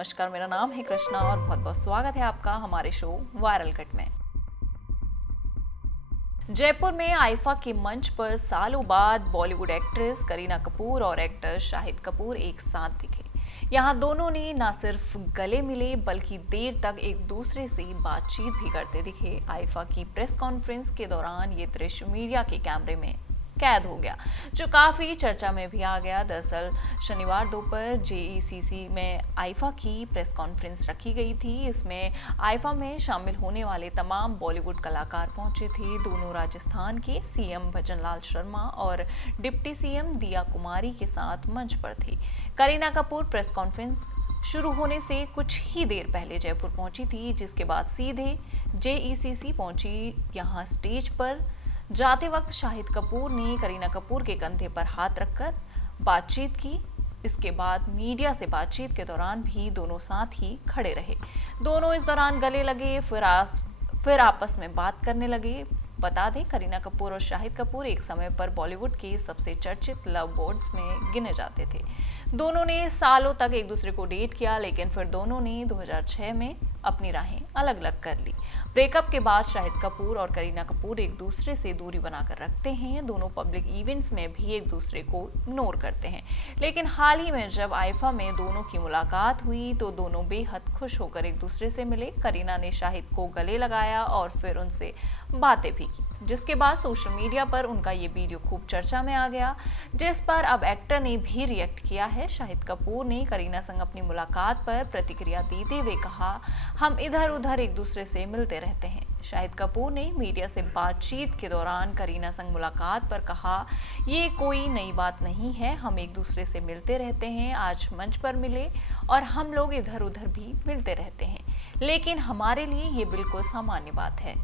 नमस्कार, मेरा नाम है कृष्णा और बहुत बहुत स्वागत है आपका हमारे शो वायरल कट में। जयपुर में आईफा के मंच पर सालों बाद बॉलीवुड एक्ट्रेस करीना कपूर और एक्टर शाहिद कपूर एक साथ दिखे। यहाँ दोनों ने न सिर्फ गले मिले बल्कि देर तक एक दूसरे से बातचीत भी करते दिखे। आईफा की प्रेस कॉन्फ्रेंस के दौरान ये दृश्य मीडिया के कैमरे में कैद हो गया, जो काफी चर्चा में भी आ गया। दरअसल शनिवार दोपहर जेईसीसी में आईफा की प्रेस कॉन्फ्रेंस रखी गई थी। इसमें आईफा में शामिल होने वाले तमाम बॉलीवुड कलाकार पहुंचे थे। दोनों राजस्थान के सीएम भजनलाल शर्मा और डिप्टी सीएम दिया कुमारी के साथ मंच पर थे। करीना कपूर प्रेस कॉन्फ्रेंस शुरू होने से कुछ ही देर पहले जयपुर पहुंची थी, जिसके बाद सीधे जेईसीसी पहुंची। यहाँ स्टेज पर जाते वक्त शाहिद कपूर ने करीना कपूर के कंधे पर हाथ रखकर बातचीत की। इसके बाद मीडिया से बातचीत के दौरान भी दोनों साथ ही खड़े रहे। दोनों इस दौरान गले लगे, फिर आपस में बात करने लगे। बता दें, करीना कपूर और शाहिद कपूर एक समय पर बॉलीवुड के सबसे चर्चित लव बर्ड्स में गिने जाते थे। दोनों ने सालों तक एक दूसरे को डेट किया, लेकिन फिर दोनों ने 2006 में अपनी राहें अलग अलग कर ली। ब्रेकअप के बाद शाहिद कपूर और करीना कपूर एक दूसरे से दूरी बनाकर रखते हैं। दोनों पब्लिक इवेंट्स में भी एक दूसरे को इग्नोर करते हैं। लेकिन हाल ही में जब आईफा में दोनों की मुलाकात हुई तो दोनों बेहद खुश होकर एक दूसरे से मिले। करीना ने शाहिद को गले लगाया और फिर उनसे बातें भी की, जिसके बाद सोशल मीडिया पर उनका ये वीडियो खूब चर्चा में आ गया, जिस पर अब एक्टर ने भी रिएक्ट किया है। शाहिद कपूर ने करीना संग अपनी मुलाकात पर प्रतिक्रिया देते हुए कहा, हम इधर उधर एक दूसरे से मिलते रहते हैं। शाहिद कपूर ने मीडिया से बातचीत के दौरान करीना संग मुलाकात पर कहा, ये कोई नई बात नहीं है, हम एक दूसरे से मिलते रहते हैं। आज मंच पर मिले और हम लोग इधर उधर भी मिलते रहते हैं, लेकिन हमारे लिए ये बिल्कुल सामान्य बात है।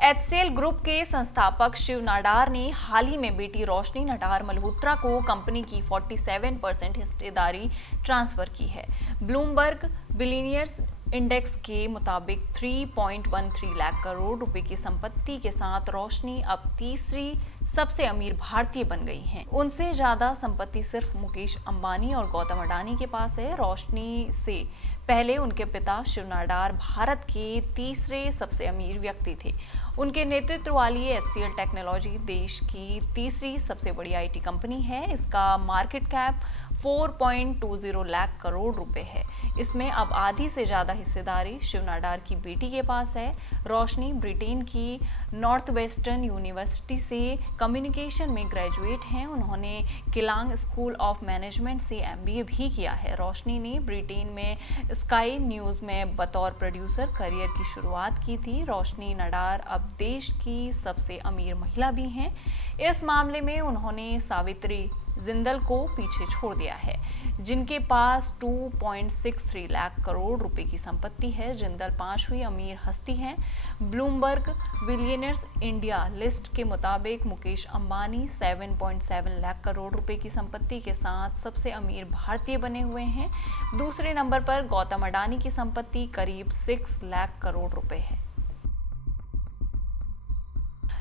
एचसीएल ग्रुप के संस्थापक शिव नाडार ने हाल ही में बेटी रोशनी नाडार मल्होत्रा को कंपनी की 47% हिस्सेदारी ट्रांसफर की है। ब्लूमबर्ग बिलियनियर्स इंडेक्स के मुताबिक 3.13 लाख करोड़ रुपए की संपत्ति के साथ रोशनी अब तीसरी सबसे अमीर भारतीय बन गई हैं। उनसे ज्यादा संपत्ति सिर्फ मुकेश अंबानी और गौतम अडानी के पास है। रोशनी से पहले उनके पिता शिव नाडार भारत के तीसरे सबसे अमीर व्यक्ति थे। उनके नेतृत्व वाली एचसीएल टेक्नोलॉजी देश की तीसरी सबसे बड़ी आईटी कंपनी है। इसका मार्केट कैप 4.20 लाख करोड़ रुपए है। इसमें अब आधी से ज्यादा हिस्सेदारी शिव नाडार की बेटी के पास है। रोशनी ब्रिटेन की नॉर्थ वेस्टर्न यूनिवर्सिटी से कम्युनिकेशन में ग्रेजुएट हैं। उन्होंने किलांग स्कूल ऑफ मैनेजमेंट से एमबीए भी किया है। रोशनी ने ब्रिटेन में स्काई न्यूज में बतौर प्रोड्यूसर करियर की शुरुआत की थी। रोशनी नाडार अब देश की सबसे अमीर महिला भी हैं। इस मामले में उन्होंने सावित्री जिंदल को पीछे छोड़ दिया है, जिनके पास 2.63 लाख करोड़ रुपए की संपत्ति है। जिंदल 5वीं अमीर हस्ती हैं। ब्लूमबर्ग बिलियनियर्स इंडिया लिस्ट के मुताबिक मुकेश अंबानी 7.7 लाख करोड़ रुपए की संपत्ति के साथ सबसे अमीर भारतीय बने हुए हैं। दूसरे नंबर पर गौतम अडानी की संपत्ति करीब 6 लाख करोड़ रुपए है।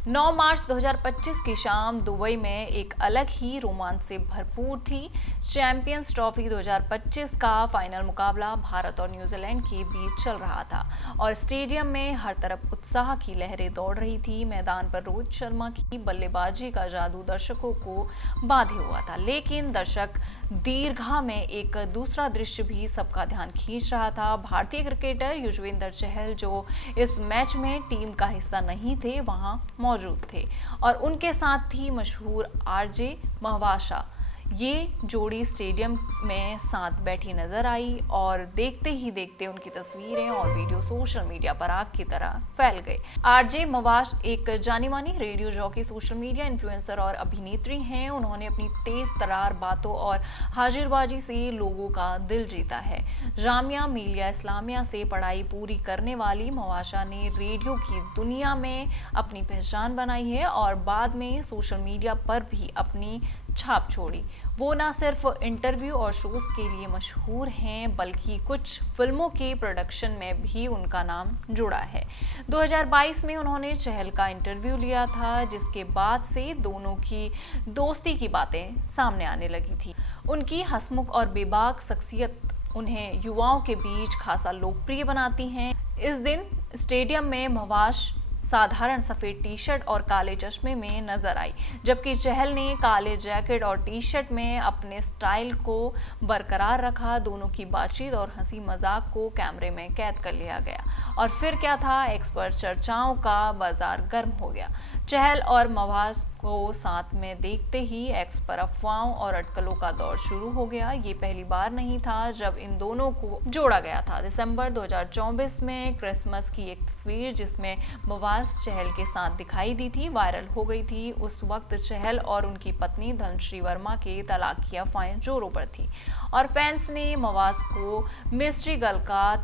9 मार्च 2025 की शाम दुबई में एक अलग ही रोमांच से भरपूर थी। चैंपियंस ट्रॉफी 2025 का फाइनल मुकाबला भारत और न्यूजीलैंड के बीच चल रहा था और स्टेडियम में हर तरफ उत्साह की लहरें दौड़ रही थी। मैदान पर रोहित शर्मा की बल्लेबाजी का जादू दर्शकों को बांधे हुआ था, लेकिन दर्शक दीर्घा में एक दूसरा दृश्य भी सबका ध्यान खींच रहा था। भारतीय क्रिकेटर युजवेंद्र चहल, जो इस मैच में टीम का हिस्सा नहीं थे, वहां मौजूद थे और उनके साथ थी मशहूर आरजे महवाशा। ये जोड़ी स्टेडियम में साथ बैठी नजर आई और देखते ही देखते उनकी तस्वीरें और वीडियो सोशल मीडिया पर आग की तरह फैल गए। आरजे मवाश एक जानी मानी radio jockey, social media influencer और अभिनेत्री हैं। उन्होंने अपनी तेज तरार बातों और हाजिरबाजी से लोगों का दिल जीता है। जामिया मिलिया इस्लामिया से पढ़ाई पूरी करने वाली मवाशा ने रेडियो की दुनिया में अपनी पहचान बनाई है और बाद में सोशल मीडिया पर भी अपनी छाप छोड़ी। वो ना सिर्फ इंटरव्यू और शोज के लिए मशहूर हैं बल्कि कुछ फिल्मों के प्रोडक्शन में भी उनका नाम जुड़ा है। 2022 में उन्होंने चहल का इंटरव्यू लिया था, जिसके बाद से दोनों की दोस्ती की बातें सामने आने लगी थी। उनकी हंसमुख और बेबाक शख्सियत उन्हें युवाओं के बीच खासा लोकप्रिय बनाती हैं। इस दिन स्टेडियम में महवाश साधारण सफेद टी शर्ट और काले चश्मे में नजर आई, जबकि चहल ने काले जैकेट और टी शर्ट में अपने स्टाइल को बरकरार रखा। दोनों की बातचीत और हंसी मजाक को कैमरे में कैद कर लिया गया और फिर क्या था, एक्स पर चर्चाओं का बाजार गर्म हो गया। चहल और महवाश को साथ में देखते ही एक्स पर अफवाहों और अटकलों का दौर शुरू हो गया। ये पहली बार नहीं था जब इन दोनों को जोड़ा गया था। दिसंबर 2024 में क्रिसमस की एक तस्वीर जिसमें महवाश चहल के साथ दिखाई दी थी वायरल हो गई थी। उस वक्त चहल और उनकी पत्नी धनश्री वर्मा के तलाक की अफवाहें जोरों पर थी और फैंस ने महवाश को मिस्ट्री गर्ल का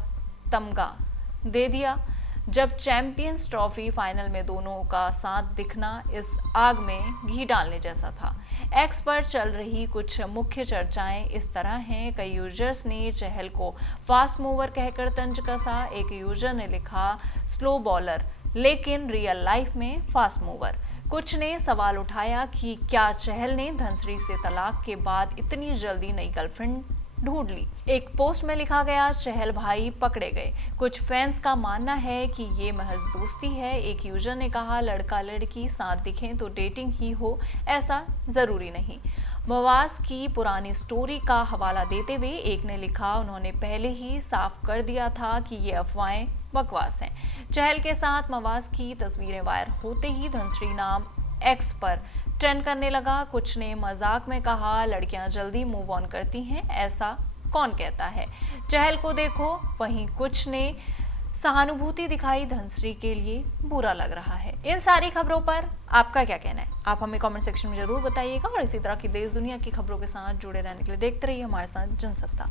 तमगा दे दिया। जब चैंपियंस ट्रॉफी फाइनल में दोनों का साथ दिखना इस आग में घी डालने जैसा था। एक्स पर चल रही कुछ मुख्य चर्चाएं इस तरह हैं। कई यूजर्स ने चहल को फास्ट मूवर कहकर तंज कसा। एक यूजर ने लिखा स्लो बॉलर, लेकिन रियल लाइफ में फास्ट मूवर। कुछ ने सवाल उठाया कि क्या चहल ने धनश्री से तलाक के बाद इतनी जल्दी नई गर्लफ्रेंड ढूंढ ली। एक पोस्ट में लिखा गया चहल भाई पकड़े गए। कुछ फैंस का मानना है कि ये महज दोस्ती है। एक यूजर ने कहा लड़का लड़की साथ दिखें तो डेटिंग ही हो, ऐसा जरूरी नहीं। महवाश की पुरानी स्टोरी का हवाला देते हुए एक ने लिखा उन्होंने पहले ही साफ कर दिया था कि ये अफवाहें बकवास हैं। चहल के साथ महवाश की तस्वीरें वायरल होते ही धनश्री नाम एक्स पर ट्रेंड करने लगा। कुछ ने मजाक में कहा लड़कियां जल्दी मूव ऑन करती हैं, ऐसा कौन कहता है, चहल को देखो। वहीं कुछ ने सहानुभूति दिखाई, धनश्री के लिए बुरा लग रहा है। इन सारी खबरों पर आपका क्या कहना है, आप हमें कमेंट सेक्शन में जरूर बताइएगा और इसी तरह की देश दुनिया की खबरों के साथ जुड़े रहने के लिए देखते रहिए हमारे साथ जनसत्ता।